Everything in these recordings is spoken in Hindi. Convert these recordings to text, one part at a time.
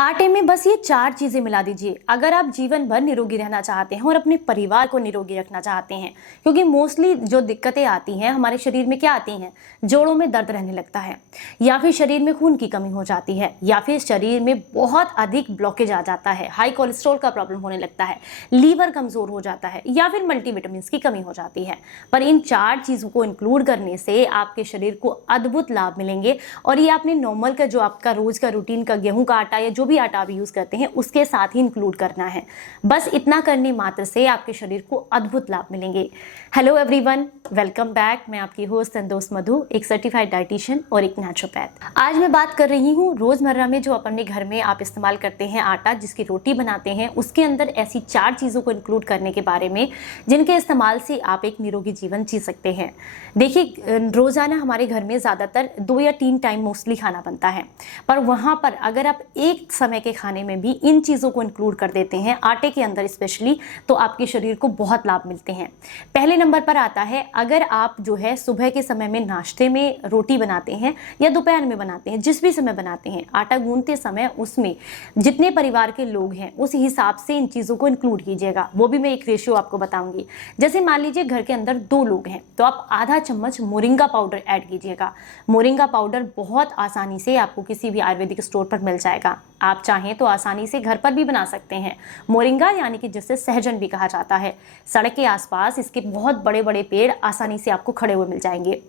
आटे में बस ये 4 चीजें मिला दीजिए अगर आप जीवन भर निरोगी रहना चाहते हैं और अपने परिवार को निरोगी रखना चाहते हैं। क्योंकि मोस्टली जो दिक्कतें आती हैं हमारे शरीर में क्या आती हैं, जोड़ों में दर्द रहने लगता है, या फिर शरीर में खून की कमी हो जाती है, या फिर शरीर में बहुत अधिक ब्लॉकेज आ जाता है, हाई कोलेस्ट्रॉल का प्रॉब्लम होने लगता है, लीवर कमजोर हो जाता है, या फिर मल्टीविटामिन की कमी हो जाती है। पर इन 4 चीजों को इंक्लूड करने से आपके शरीर को अद्भुत लाभ मिलेंगे। और ये आपने नॉर्मल का जो आपका रोज का रूटीन का गेहूं का आटा या जो भी आटा आप यूज करते हैं उसके साथ ही इंक्लूड करना है। बस इतना करने मात्र से आपके शरीर को अद्भुत लाभ मिलेंगे। Hello everyone, welcome back. मैं आपकी होस्ट एंड दोस्त मधु, एक सर्टिफाइड डाइटिशियन और एक नेचुरोपैथ। आज मैं बात कर रही हूँ रोजमर्रा में जो अपने घर में आप इस्तेमाल करते हैं आटा, जिसकी रोटी बनाते हैं, उसके अंदर ऐसी 4 चीजों को इंक्लूड करने के बारे में जिनके इस्तेमाल से आप एक निरोगी जीवन जी सकते हैं। देखिए, रोजाना हमारे घर में ज्यादातर 2 या 3 टाइम मोस्टली खाना बनता है, पर वहां पर अगर आप एक समय के खाने में भी इन चीजों को इंक्लूड कर देते हैं, आटे के अंदर स्पेशली, तो आपके शरीर को बहुत लाभ मिलते हैं। पहले नंबर पर आता है, अगर आप जो है सुबह के समय में नाश्ते में रोटी बनाते हैं या दोपहर में बनाते हैं, जिस भी समय बनाते हैं, आटा गूंथते समय उसमें जितने परिवार के लोग हैं उस हिसाब से इन चीजों को इंक्लूड कीजिएगा। वो भी मैं एक रेशियो आपको बताऊंगी। जैसे मान लीजिए घर के अंदर 2 लोग हैं, तो आप आधा चम्मच मोरिंगा पाउडर ऐड कीजिएगा। मोरिंगा पाउडर बहुत आसानी से आपको किसी भी आयुर्वेदिक स्टोर पर मिल जाएगा। आप चाहें तो आसानी से घर पर भी बना सकते हैं। मोरिंगा यानी कि जिसे सहजन भी कहा जाता है, सड़क के आसपास इसके बहुत बड़े बड़े पेड़ आसानी से आपको खड़े हुए मिल जाएंगे।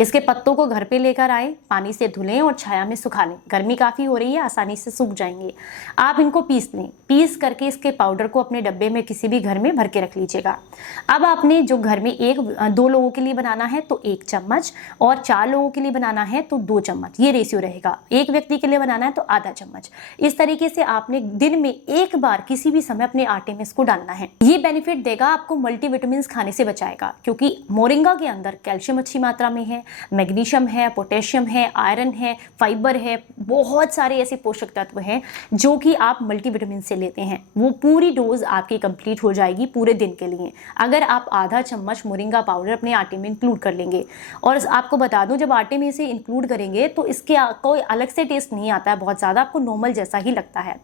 इसके पत्तों को घर पे लेकर आए, पानी से धुलें और छाया में सुखा लें। गर्मी काफी हो रही है, आसानी से सूख जाएंगे। आप इनको पीस लें। पीस करके इसके पाउडर को अपने डब्बे में किसी भी घर में भर के रख लीजिएगा। अब आपने जो घर में 1-2 लोगों के लिए बनाना है तो 1 चम्मच, और 4 लोगों के लिए बनाना है तो 2 चम्मच, ये रेशियो रहेगा। एक व्यक्ति के लिए बनाना है तो आधा चम्मच। इस तरीके से आपने दिन में एक बार किसी भी समय अपने आटे में इसको डालना है। ये बेनिफिट देगा आपको, मल्टीविटामिन खाने से बचाएगा, क्योंकि मोरिंगा के अंदर कैल्शियम अच्छी मात्रा में है, मैग्नीशियम है, पोटेशियम है, आयरन है, फाइबर है, बहुत सारे ऐसे पोषक तत्व हैं जो कि आप मल्टीविटामिन से लेते हैं। वो पूरी डोज आपकी कंप्लीट हो जाएगी पूरे दिन के लिए, अगर आप आधा चम्मच मोरिंगा पाउडर अपने आटे में इंक्लूड कर लेंगे। और आपको बता दूं, जब आटे में इसे इंक्लूड करेंगे तो इसके कोई अलग से टेस्ट नहीं आता है, बहुत ज़्यादा आपको नॉर्मल जैसा ही लगता है।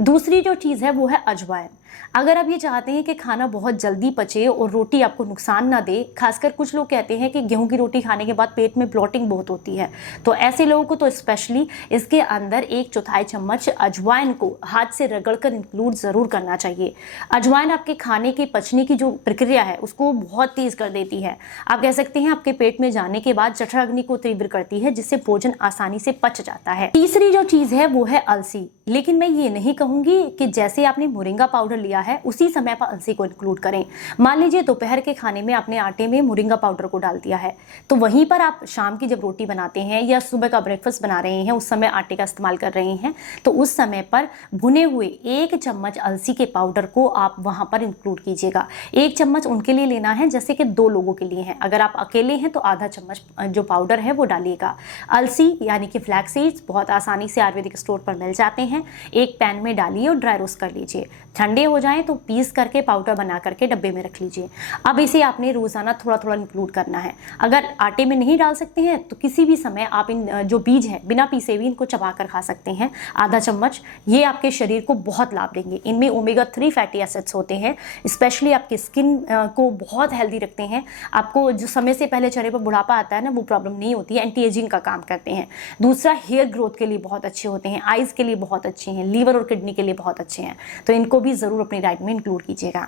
दूसरी जो चीज़ है वो है अजवाइन। अगर आप ये चाहते हैं कि खाना बहुत जल्दी पचे और रोटी आपको नुकसान ना दे, खासकर कुछ लोग कहते हैं कि गेहूं की रोटी खाने के बाद पेट में ब्लोटिंग बहुत होती है, तो ऐसे लोगों को तो स्पेशली इसके अंदर 1/4 चम्मच अजवाइन को हाथ से रगड़कर इंक्लूड जरूर करना चाहिए। अजवाइन आपके खाने के पचने की जो प्रक्रिया है उसको बहुत तेज कर देती है। आप कह सकते हैं आपके पेट में जाने के बाद जठराग्नि को तीव्र करती है, जिससे भोजन आसानी से पच जाता है। तीसरी जो चीज है वो है अलसी। लेकिन मैं ये नहीं कहूंगी कि जैसे आपने मोरिंगा पाउडर लिया है उसी समय पर अलसी को इंक्लूड करें। मान लीजिए दोपहर के खाने में आपने आटे में मोरिंगा पाउडर को डाल दिया है, तो वहीं पर आप शाम की जब रोटी बनाते हैं या सुबह का ब्रेकफास्ट बना रहे हैं, उस समय आटे का इस्तेमाल कर रहे हैं, तो उस समय पर भुने हुए 1 चम्मच अलसी के पाउडर को आप वहां पर इंक्लूड कीजिएगा। 1 चम्मच उनके लिए लेना है जैसे कि 2 लोगों के लिए है। अगर आप अकेले हैं तो आधा चम्मच जो पाउडर है वो डालिएगा। अलसी यानी कि फ्लैक्स सीड्स बहुत आसानी से आयुर्वेदिक स्टोर पर मिल जाते हैं। एक पैन में डालिए और ड्राई रोस्ट कर लीजिए। ठंडे हो जाएं तो पीस करके पाउडर बना करके डब्बे में रख लीजिए। अब इसे आपने रोजाना थोड़ा थोड़ा इंक्लूड करना है। अगर आटे में नहीं डाल सकते हैं तो किसी भी समय आप इन जो बीज है बिना पीसे भी इनको चबा कर खा सकते हैं, आधा चम्मच। ये आपके शरीर को बहुत लाभ देंगे। इनमें ओमेगा 3 फैटी एसिड्स होते हैं, स्पेशली आपकी स्किन को बहुत हेल्दी रखते हैं। आपको जो समय से पहले चेहरे पर बुढ़ापा आता है ना, वो प्रॉब्लम नहीं होती है, एंटी एजिंग का काम करते हैं। दूसरा, हेयर ग्रोथ के लिए बहुत अच्छे होते हैं, आइज के लिए बहुत अच्छे हैं, लीवर और किडनी के लिए बहुत अच्छे हैं, तो इनको भी जरूर अपनी डाइट में इंक्लूड कीजिएगा।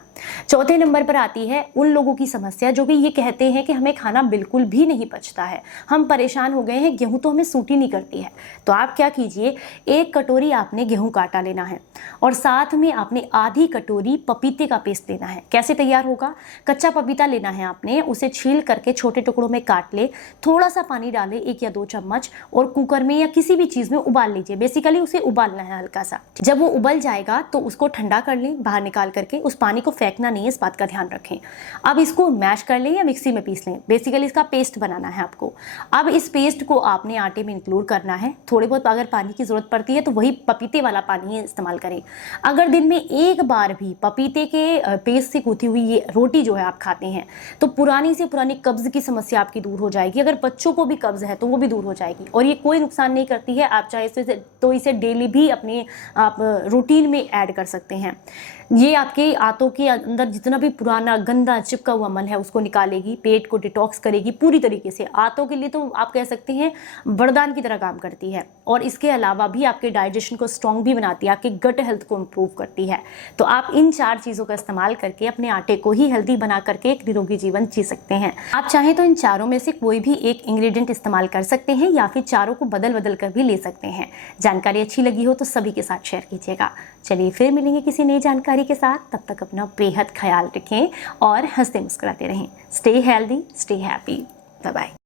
चौथे नंबर पर आती है उन लोगों की समस्या जो कि ये कहते हैं कि हमें खाना बिल्कुल भी नहीं पचता है, हम परेशान हो गए हैं, गेहूं तो हमें सूट ही नहीं करती है। तो आप क्या कीजिए, 1 कटोरी आपने गेहूं का आटा लेना है और साथ में आपने आधी कटोरी पपीते का पेस्ट लेना है। कैसे तैयार होगा, कच्चा पपीता लेना है आपने, उसे छील करके छोटे टुकड़ों में काट ले, थोड़ा सा पानी डाले 1 या 2 चम्मच, और कुकर में या किसी भी चीज में उबाल लीजिए। बेसिकली उसे उबालना है हल्का सा। जब वो उबल जाएगा तो उसको ठंडा कर लें, बाहर निकाल करके। उस पानी को फेंकना नहीं है, इस बात का ध्यान रखें। अब इसको मैश कर लें या मिक्सी में पीस लें। बेसिकली इसका पेस्ट बनाना है आपको। अब इस पेस्ट को आपने आटे में इंक्लूड करना है। थोड़े बहुत अगर पानी की जरूरत पड़ती है तो वही पपीते वाला पानी इस्तेमाल करें। अगर दिन में एक बार भी पपीते के पेस्ट से गूंथी हुई ये रोटी जो है आप खाते हैं, तो पुरानी से पुरानी कब्ज की समस्या आपकी दूर हो जाएगी। अगर बच्चों को भी कब्ज है तो वो भी दूर हो जाएगी, और ये कोई नुकसान नहीं करती है। आप चाहे तो इसे डेली भी अपने आप रूटीन में ऐड कर सकते हैं। ये आपके आंतों के अंदर जितना भी पुराना गंदा चिपका हुआ मल है उसको निकालेगी, पेट को डिटॉक्स करेगी पूरी तरीके से। आंतों के लिए तो आप कह सकते हैं वरदान की तरह काम करती है, और इसके अलावा भी आपके डाइजेशन को स्ट्रॉन्ग भी बनाती है, आपके गट हेल्थ को इम्प्रूव करती है। तो आप इन 4 चीज़ों का इस्तेमाल करके अपने आटे को ही हेल्दी बना करके एक निरोगी जीवन जी सकते हैं। आप चाहें तो इन चारों में से कोई भी एक इंग्रेडिएंट इस्तेमाल कर सकते हैं या फिर चारों को बदल बदल कर भी ले सकते हैं। जानकारी अच्छी लगी हो तो सभी के साथ शेयर कीजिएगा। चलिए फिर मिलेंगे किसी नई जानकारी के साथ, तब तक अपना बेहद ख्याल रखें और हंसते मुस्कुराते रहें। Stay healthy, stay happy, bye bye.